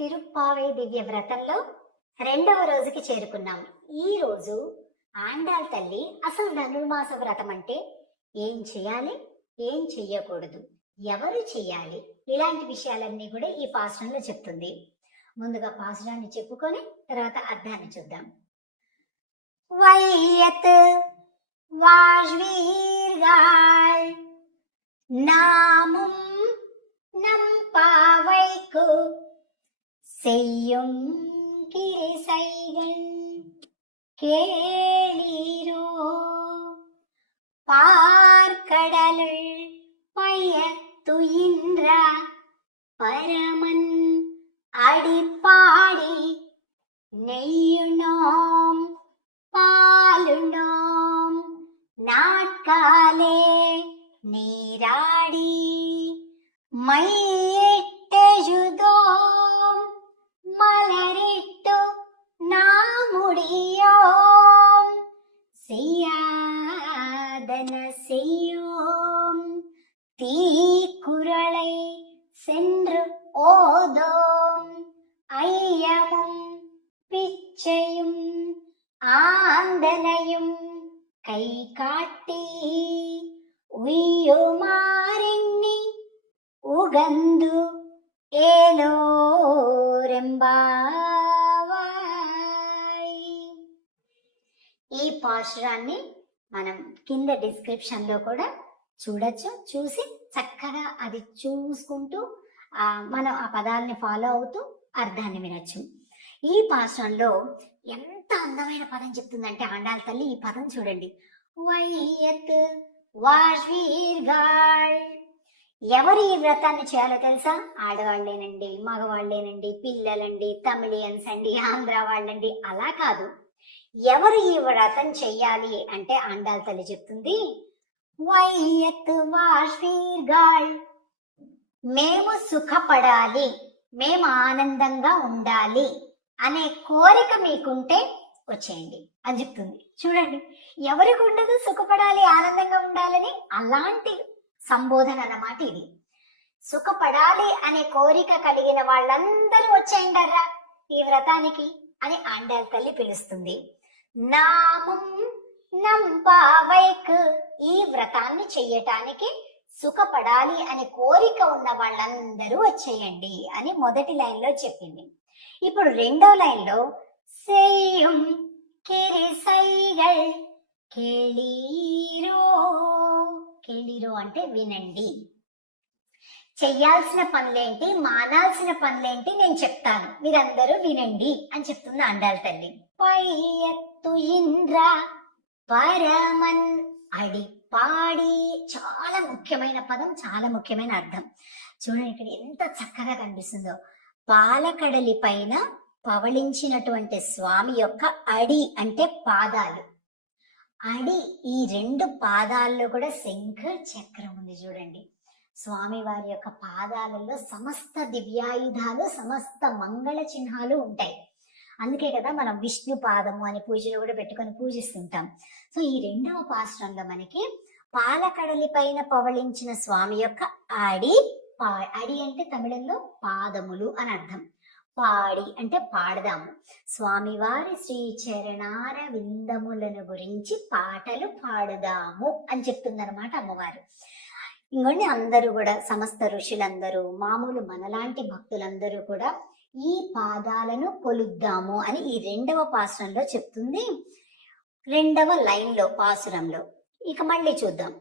తిరుప్పావై దివ్య వ్రతంలో రెండవ రోజుకి చేరుకున్నాం. ఈ రోజు ఆండాళ్ తల్లి అసలు ధనుర్మాస వ్రతం అంటే ఏం చేయాలి, ఏం చెయ్యకూడదు, ఎవరు చెయ్యాలి, ఇలాంటి విషయాలన్నీ కూడా ఈ పాసురంలో చెప్తుంది. ముందుగా పాసురాన్ని చెప్పుకొని తర్వాత అర్థాన్ని చూద్దాం. వైయత్ వాజ్వీర్గాళ్ నాముం நம்பாவைக்கு செய்யும் கிரிசைகள் கேளீரோ. பார்க்கடலுள் பயத்துயின்ற பரமன் அடிப்பாடி நெய்யுணோம் பாலுணோம் நாட்காலே நீராடி മൈയിട്ടെഴുതോം മലരിട്ടു നാമുടിയോം செய்யாதன செய்யோம் தீக்குறளை சென்று ஓதோம் ஐயமும் பிச்சையும் ஆந்தனையும் கை காட்டி உய்யுமாறெண்ணி ఉగందు ఏలోరెంబావాయ్. ఈ పాశురాన్ని మనం కింద డిస్క్రిప్షన్ లో కూడా చూడొచ్చు. చూసి చక్కగా అది చూసుకుంటూ మనం ఆ పదాలని ఫాలో అవుతూ అర్థాన్ని వినొచ్చు. ఈ పాశురంలో ఎంత అందమైన పదం చెప్తుందంటే ఆండాళ్ తల్లి ఈ పదం చూడండి. వైయత్ వాజ్వీర్గాళ్. ఎవరు ఈ వ్రతాన్ని చేయాలో తెలుసా? ఆడవాళ్లేనండి, మగవాళ్లేనండి, పిల్లలండి, తమిళియన్స్ అండి, ఆంధ్ర వాళ్ళండి, అలా కాదు. ఎవరు ఈ వ్రతం చెయ్యాలి అంటే ఆండాళ్ తల్లి చెప్తుంది. వైయత్ వాజ్వీర్గాళ్. మేము సుఖపడాలి, మేము ఆనందంగా ఉండాలి అనే కోరిక మీకుంటే వచ్చేయండి అని చెప్తుంది. చూడండి, ఎవరికి ఉండదు సుఖపడాలి, ఆనందంగా ఉండాలని? అలాంటి సంబోధన అన్నమాట ఇది. సుఖపడాలి అనే కోరిక కలిగిన వాళ్ళందరూ వచ్చేయండర్రా ఈ వ్రతానికి అని ఆండాళ్ తల్లి పిలుస్తుంది. నామం నంపావైక్. ఈ వ్రతాన్ని చెయ్యటానికి సుఖపడాలి అనే కోరిక ఉన్న వాళ్ళందరూ వచ్చేయండి అని మొదటి లైన్ లో చెప్పింది. ఇప్పుడు రెండో లైన్ లో సేయం కిరిసైగల్ కేళీరో. కేళీరో అంటే వినండి. చెయ్యాల్సిన పనులేంటి, మానాల్సిన పనులేంటి నేను చెప్తాను, మీరందరూ వినండి అని చెప్తుంది ఆండాళ్ తల్లి. పైయత్తు ఇంద్ర పరమన్ అడిపాడి. చాలా ముఖ్యమైన పదం, చాలా ముఖ్యమైన అర్థం. చూడండి ఇక్కడ ఎంత చక్కగా కనిపిస్తుందో. పాలకడలి పైన పవళించినటువంటి స్వామి యొక్క అడి అంటే పాదాలు. అడి, ఈ రెండు పాదాల్లో కూడా శంఖ చక్రం ఉంది చూడండి. స్వామి వారి యొక్క పాదాలలో సమస్త దివ్యాయుధాలు, సమస్త మంగళ చిహ్నాలు ఉంటాయి. అందుకే కదా మనం విష్ణు పాదము అని పూజలు కూడా పెట్టుకొని పూజిస్తుంటాం. సో ఈ రెండవ పాశ్రంలో మనకి పాలకడలి పైన పవళించిన స్వామి యొక్క అడి. అడి అంటే తమిళంలో పాదములు అని అర్థం. పాడి అంటే పాడదాము. స్వామివారి శ్రీ చరణార విందములను గురించి పాటలు పాడుదాము అని చెప్తుందన్నమాట అమ్మవారు. ఇంకొన్ని అందరూ కూడా, సమస్త ఋషులందరూ, మామూలు మనలాంటి భక్తులందరూ కూడా ఈ పాదాలను కొలుద్దాము అని ఈ రెండవ పాసురంలో చెప్తుంది. రెండవ లైన్ లో పాసురంలో ఇక మళ్ళీ చూద్దాం.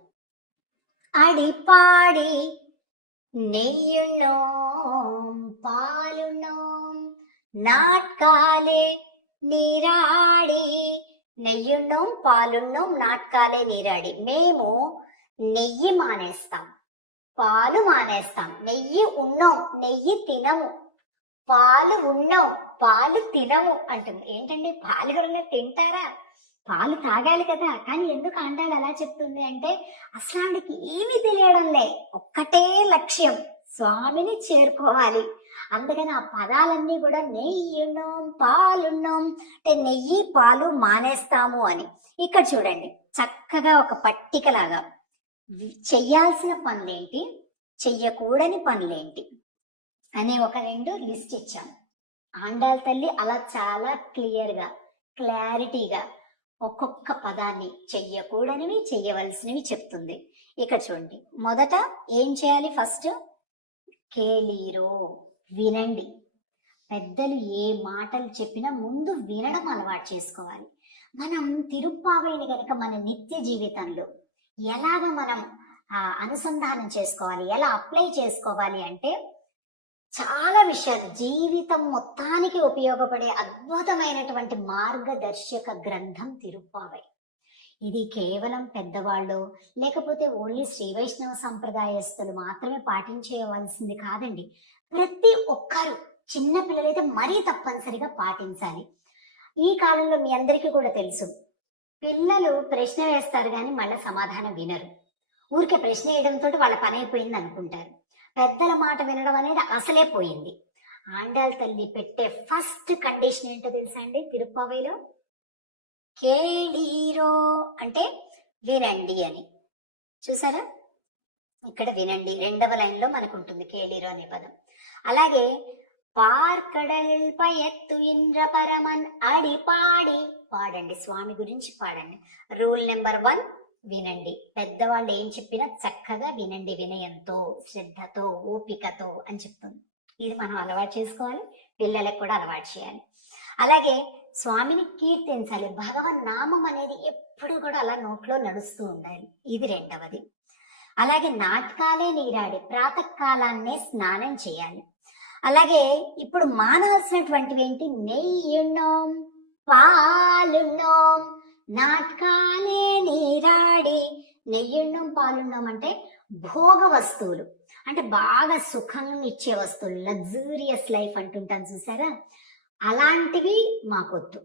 అడిపాడి నెయ్యుణోం పాలుణోం నాట్కాలే నీరాడి. నెయ్యుణ్ణోం పాలుణ్ణోం నాట్కాలే నీరాడి. మేము నెయ్యి మానేస్తాం, పాలు మానేస్తాం. నెయ్యి ఉన్నోం, నెయ్యి తినము. పాలు ఉన్నోం, పాలు తినము అంటుంది. ఏంటండి, పాలు ఎవరైనా తింటారా? పాలు తాగాలి కదా. కానీ ఎందుకు ఆండాళ్ అలా చెప్తుంది అంటే అసలానికి ఏమీ తెలియడంలే, ఒక్కటే లక్ష్యం, స్వామిని చేరుకోవాలి. అందుకని ఆ పదాలన్నీ కూడా నెయ్యున్నాం పాలున్నాం అంటే నెయ్యి పాలు మానేస్తాము అని. ఇక్కడ చూడండి చక్కగా ఒక పట్టిక లాగా చెయ్యాల్సిన పనులేంటి, చెయ్యకూడని పనులేంటి అనే ఒక రెండు లిస్ట్ ఇచ్చాం. ఆండాళ్ తల్లి అలా చాలా క్లియర్గా, క్లారిటీగా ఒక్కొక్క పదాన్ని చెయ్యకూడనివి చెయ్యవలసినవి చెప్తుంది. ఇక్కడ చూడండి, మొదట ఏం చేయాలి? ఫస్ట్ కేలీరో, వినండి. పెద్దలు ఏ మాటలు చెప్పినా ముందు వినడం అలవాటు చేసుకోవాలి. మనం తిరుప్పావైని గనక మన నిత్య జీవితంలో ఎలాగ మనం అనుసంధానం చేసుకోవాలి, ఎలా అప్లై చేసుకోవాలి అంటే చాలా విషయాలు, జీవితం మొత్తానికి ఉపయోగపడే అద్భుతమైనటువంటి మార్గదర్శక గ్రంథం తిరుప్పావై. ఇది కేవలం పెద్దవాళ్ళు లేకపోతే ఓన్లీ శ్రీ వైష్ణవ సంప్రదాయస్తులు మాత్రమే పాటించేయవలసింది కాదండి. ప్రతి ఒక్కరు, చిన్న పిల్లలైతే మరీ తప్పనిసరిగా పాటించాలి. ఈ కాలంలో మీ అందరికీ కూడా తెలుసు, పిల్లలు ప్రశ్న వేస్తారు కానీ మళ్ళీ సమాధానం వినరు. ఊరికే ప్రశ్న వేయడంతో వాళ్ళ పని అయిపోయింది అనుకుంటారు. పెద్దల మాట వినడం అనేది అసలే పోయింది. ఆండాళ్ తల్లి పెట్టే ఫస్ట్ కండిషన్ ఏంటో తెలుసా అండి? తిరుప్పావైలో కేళీరో అంటే వినండి అని. చూసారా, ఇక్కడ వినండి రెండవ లైన్ లో మనకు ఉంటుంది కేళీరో అనే పదం. అలాగే పార్కడల్ పయత్తు ఇంద్ర పరమన్ అడి పాడి, పాడండి, స్వామి గురించి పాడండి. రూల్ నెంబర్ 1, వినండి. పెద్దవాళ్ళు ఏం చెప్పినా చక్కగా వినండి, వినయంతో, శ్రద్ధతో, ఓపికతో అని చెప్తుంది. ఇది మనం అలవాటు చేసుకోవాలి, పిల్లలకు కూడా అలవాటు చేయాలి. అలాగే స్వామిని కీర్తించాలి. భగవన్ నామం అనేది ఎప్పుడు కూడా అలా నోట్లో నడుస్తూ ఉండాలి. ఇది రెండవది. అలాగే నాటకాలే నీరాడి, ప్రాతకాలాన్నే స్నానం చేయాలి. అలాగే ఇప్పుడు మానాల్సినటువంటివి ఏంటి? నెయ్యున్నోం, పాలున్నోం, నాటకాలే నీరాడి. నెయ్యున్నోం, పాలున్నోం అంటే భోగ వస్తువులు, అంటే బాగా సుఖంగా ఇచ్చే వస్తువులు, లగ్జూరియస్ లైఫ్ అంటుంటాను చూసారా, అలాంటివి మాకొద్దు.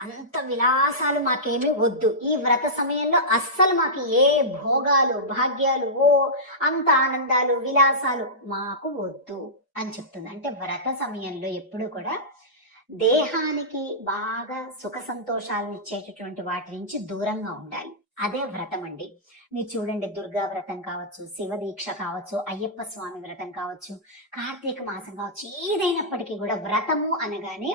అంత విలాసాలు మాకేమీ వద్దు. ఈ వ్రత సమయంలో అస్సలు మాకు ఏ భోగాలు, భాగ్యాలు, అంత ఆనందాలు, విలాసాలు మాకు వద్దు అని చెప్తుంది. అంటే వ్రత సమయంలో ఎప్పుడు కూడా దేహానికి బాగా సుఖ సంతోషాలను ఇచ్చేటటువంటి వాటి నుంచి దూరంగా ఉండాలి. అదే వ్రతం అండి. మీరు చూడండి, దుర్గా వ్రతం కావచ్చు, శివ దీక్ష కావచ్చు, అయ్యప్ప స్వామి వ్రతం కావచ్చు, కార్తీక మాసం కావచ్చు, ఏదైనప్పటికీ కూడా వ్రతము అనగానే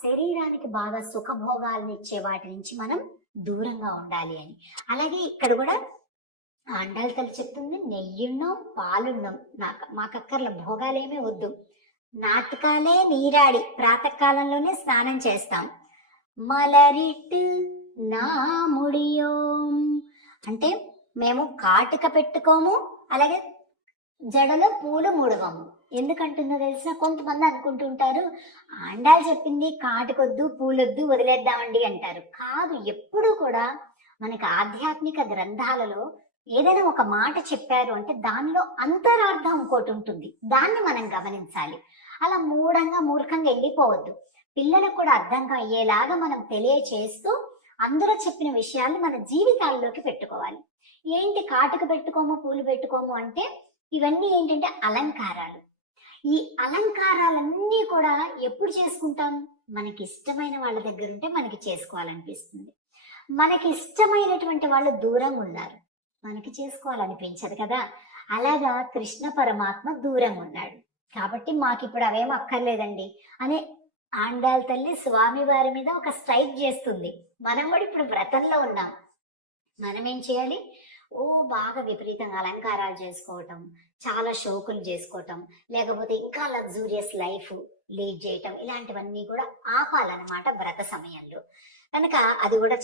శరీరానికి బాగా సుఖభోగాలను ఇచ్చే వాటి నుంచి మనం దూరంగా ఉండాలి అని. అలాగే ఇక్కడ కూడా ఆండాళ్ తల్లి చెప్తుంది, నెయ్యున్నాం, పాలున్నాం, మాకక్కర్ల భోగాలేమీ వద్దు, నాటకాలే నీరాడి, ప్రాతకాలంలోనే స్నానం చేస్తాం, మలరిట్ నా ముడియోం అంటే మేము కాటుక పెట్టుకోము, అలాగే జడలో పూలు ముడవము. ఎందుకంటుందో తెలిసిన కొంతమంది అనుకుంటుంటారు, ఆండాళ్ చెప్పింది కాటుకొద్దు, పూలొద్దు, వదిలేద్దామండి అంటారు. కాదు, ఎప్పుడు కూడా మనకి ఆధ్యాత్మిక గ్రంథాలలో ఏదైనా ఒక మాట చెప్పారు అంటే దానిలో అంతరార్థం ఇంకోటి ఉంటుంది, దాన్ని మనం గమనించాలి. అలా మూర్ఖంగా వెళ్ళిపోవద్దు. పిల్లలకు కూడా అర్థం అయ్యేలాగా మనం తెలియచేస్తూ అందరూ చెప్పిన విషయాన్ని మన జీవితాల్లోకి పెట్టుకోవాలి. ఏంటి కాటుక పెట్టుకోము, పూలు పెట్టుకోము అంటే ఇవన్నీ ఏంటంటే అలంకారాలు. ఈ అలంకారాలన్నీ కూడా ఎప్పుడు చేసుకుంటాం? మనకి ఇష్టమైన వాళ్ళ దగ్గర ఉంటే మనకి చేసుకోవాలనిపిస్తుంది. మనకి ఇష్టమైనటువంటి వాళ్ళు దూరంగా ఉన్నారు, మనకి చేసుకోవాలనిపించదు కదా. అలాగా కృష్ణ పరమాత్మ దూరంగా ఉన్నాడు కాబట్టి మాకు ఇప్పుడు అవేం అక్కర్లేదండి అని ఆండాళ్ తల్లి స్వామి వారి మీద ఒక స్ట్రైక్ చేస్తుంది. మనం కూడా ఇప్పుడు వ్రతంలో ఉన్నాం, మనం ఏం చేయాలి? బాగా విపరీతంగా అలంకారాలు చేసుకోవటం, చాలా షోకులు చేసుకోవటం, లేకపోతే ఇంకా లగ్జూరియస్ లైఫ్ లీడ్ చేయటం, ఇలాంటివన్నీ కూడా ఆపాలన్నమాట వ్రత సమయంలో. కనుక అది కూడా